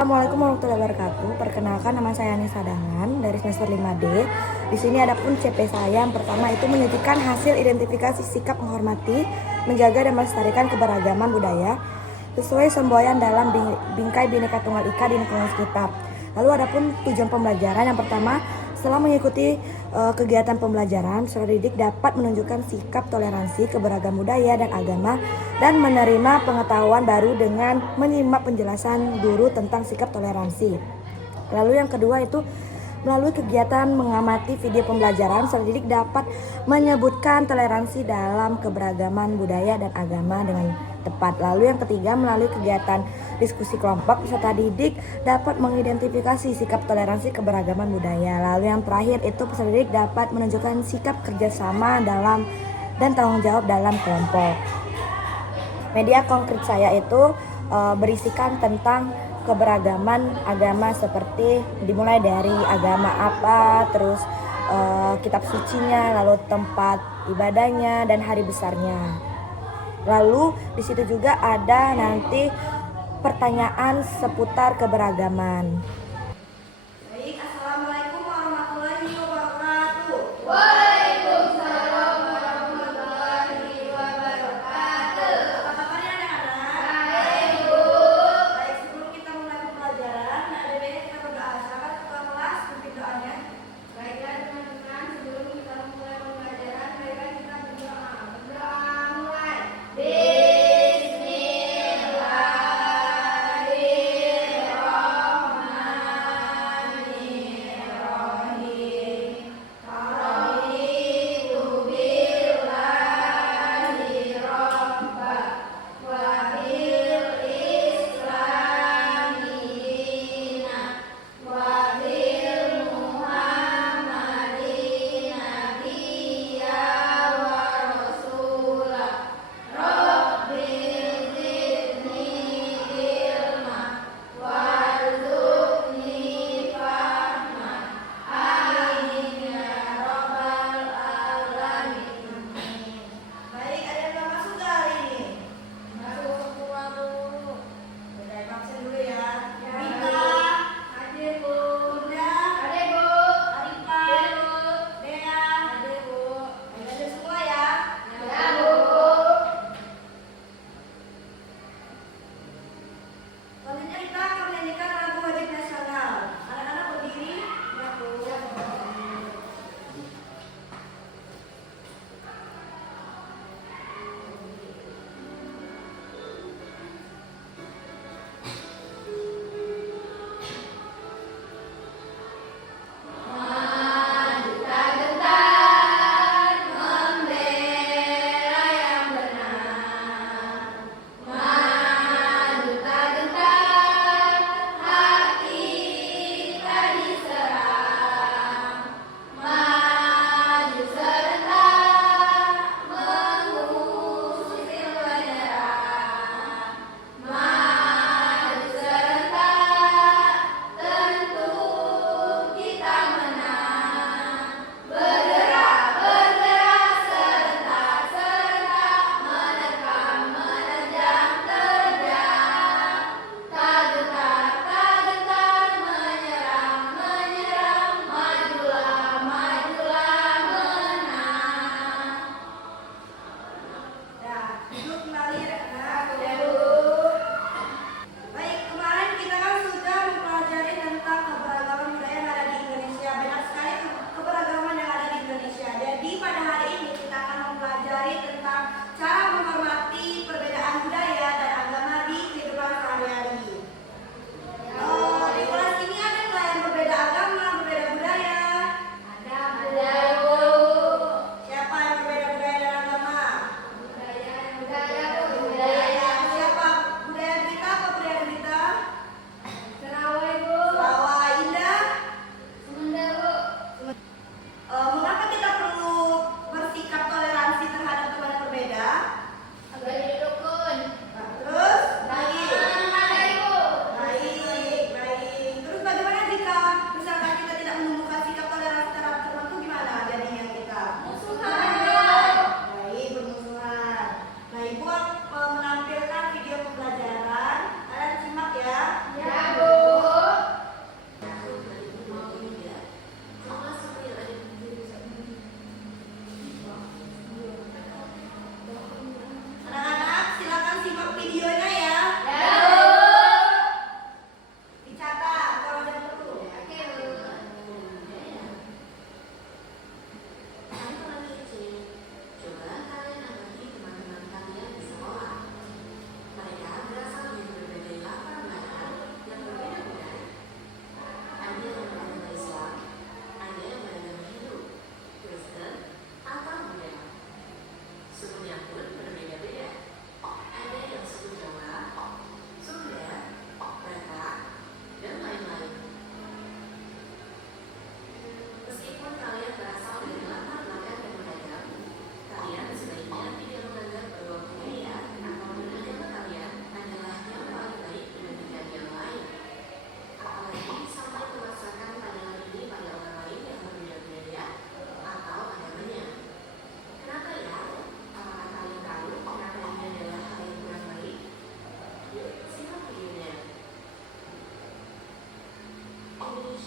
Assalamualaikum warahmatullahi wabarakatuh. Perkenalkan, nama saya Anissa Dangan dari semester 5D. Di sini ada pun CP saya. Yang pertama itu menyajikan hasil identifikasi sikap menghormati, menjaga dan melestarikan keberagaman budaya sesuai semboyan dalam bingkai Bhinneka Tunggal Ika di lingkungan sekitar. Lalu ada pun tujuan pembelajaran. Yang pertama, setelah mengikuti kegiatan pembelajaran, peserta didik dapat menunjukkan sikap toleransi, keberagaman budaya dan agama, dan menerima pengetahuan baru dengan menyimak penjelasan guru tentang sikap toleransi. Lalu yang kedua itu melalui kegiatan mengamati video pembelajaran, peserta didik dapat menyebutkan toleransi dalam keberagaman budaya dan agama dengan tepat. Lalu yang ketiga, melalui kegiatan diskusi kelompok, peserta didik dapat mengidentifikasi sikap toleransi keberagaman budaya. Lalu yang terakhir itu peserta didik dapat menunjukkan sikap kerjasama dalam dan tanggung jawab dalam kelompok. Media konkret saya itu berisikan tentang keberagaman agama, seperti dimulai dari agama apa, terus kitab sucinya, lalu tempat ibadahnya dan hari besarnya. Lalu di situ juga ada nanti pertanyaan seputar keberagaman. Baik, assalamualaikum warahmatullahi wabarakatuh. Waalaikumsalam warahmatullahi wabarakatuh. Apa kabarnya anak-anak? Baik, Bu. Baik, sebelum kita mulai pembelajaran, ada baiknya kita berdoa. Sahabat ketua kelas, pimpin doanya. Baiklah teman-teman, sebelum kita mulai pembelajaran, baiklah kita berdoa. Berdoa mulai. Bismillahirrahmanirrahim.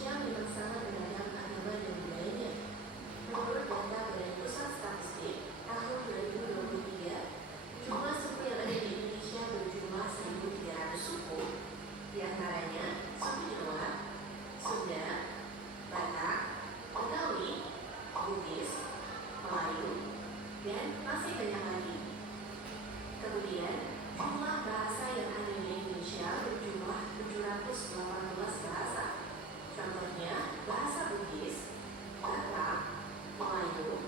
Indonesia memang sangat beragam agama dan budayanya. Menurut data Badan Pusat Statistik tahun 2023, jumlah suku yang ada di Indonesia berjumlah 1.300 suku, di antaranya suku Jawa, Sunda, Batak, Betawi, Bugis, Melayu, dan masih banyak lagi. Kemudian, jumlah bahasa yang ada di Indonesia berjumlah 718 bahasa. Contohnya, bahasa Bugis, Batak, Melayu,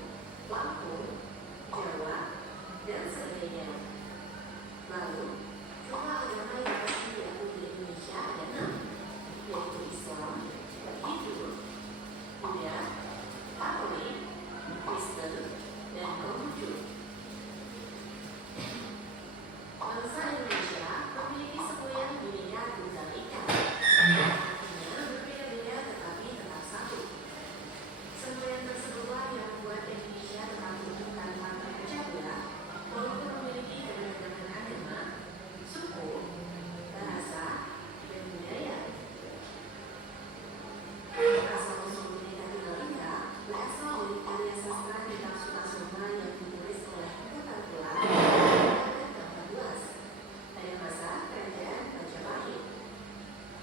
Lampung, Jawa, dan sebagainya. Lalu, jumlah agama yang resmi diakui di Indonesia ada 6, yaitu Islam, Hindu, Buddha, Katolik, Kristen, dan Konghucu. Bangsa Indonesia memiliki semboyan Bhinneka Tunggal Ika, artinya berbeda-beda tetapi tetap satu. Semboyan tersebutlah yang membuat Indonesia tetap utuh tanpa terpecah belah, walaupun memiliki keberagaman agama, suku, bahasa, dan budaya. Asal-usul Bhinneka Tunggal Ika berasal dari karya sastra kitab Sutasoma yang ditulis oleh Kota Gelar pada masa kerajaan Majapahit.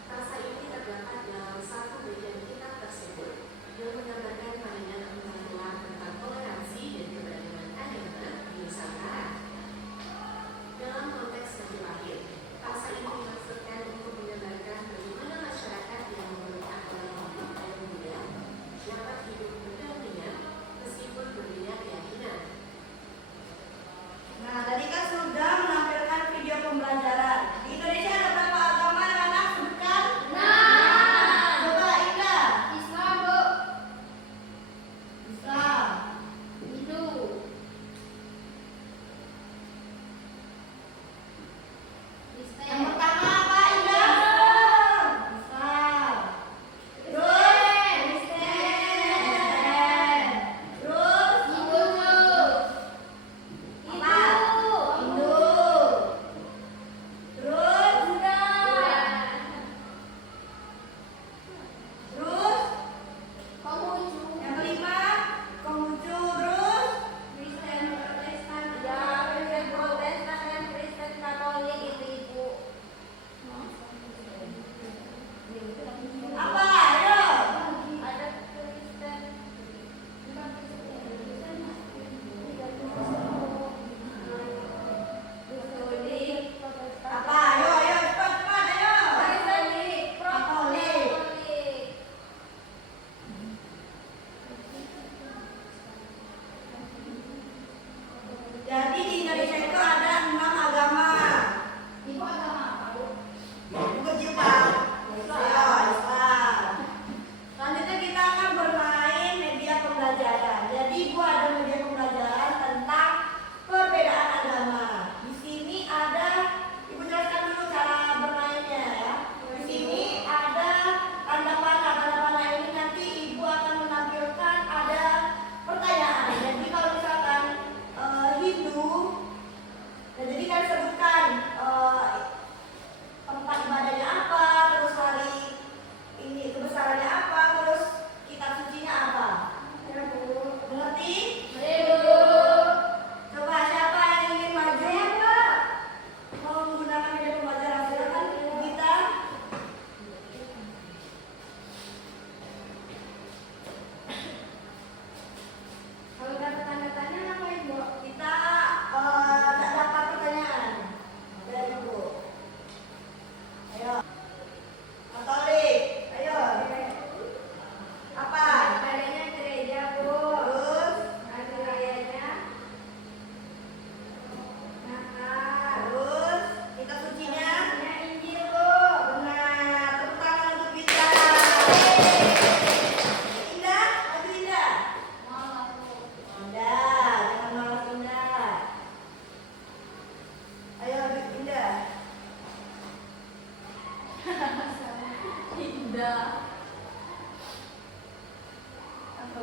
Frasa ini terdapat dalam satu bagian kitab tersebut yang menggambarkan pandangan Kota Gelar tentang toleransi dan keberagaman agama di Nusantara. Dalam konteks Majapahit, frasa ini dimaksudkan untuk menggambarkan bagaimana masyarakat yang memeluk akhlak hidup dan mulia dapat hidup berdampingan meskipun berbeda keyakinan. Nah, tadi kan sudah menampilkan video pembelajaran. Di Indonesia ada berapa agama anak-anak? Sebutkan. Coba Indah. Islam, Bu. Islam. Hindu. Kristen. Yang pertama apa Indah? Islam. Terus Kristen. Terus Hindu. apa? Hindu. Terus Buddha. Terus Konghucu. yang kelima Konghucu. Terus Kristen Protestan. Ya, Kristen Protestan dan Kristen Katolik itu Ibu. apa? Ayo. Ada Kristen. Bukan Kristen. Katolik. Apa? Ayo cepat ayo. Katolik. Katolik. Katolik. Jadi di Indonesia itu ada 6 agama. Ibu agama apa, Bu? Bukan Jepang. Ya, Islam. Selanjutnya kita akan bermain media pembelajaran. Jadi Ibu ada media pembelajaran tentang perbedaan agama. Di sini ada, Ibu jelaskan dulu cara bermainnya ya. Di sini ada tanda panah. Tanda panah ini nanti Ibu akan menampilkan ada pertanyaan. Jadi kalau misalkan Hindu, dan jadi kalian sebutkan tempat ibadahnya apa, terus hari ini kebesarannya apa, terus kitab sucinya apa. Ya, Bu. Mengerti? Ibu. Coba siapa yang ingin maju menggunakan media pembelajaran? Silakan kita. Kalau dapat tanda tanya ngapain, Bu? Kita tak dapat pertanyaan dari Ibu. Ayo. Katolik. Ayo. Apa? Adanya gereja, Bu. Terus Hari rayanya Natal. terus kitab sucinya. Adanya Injil, Bu. Benar, tepuk tangan untuk Binda. Indah, maju Indah. Malah, Bu. Indah, jangan malas Indah. Ayo Indah. Indah. Apa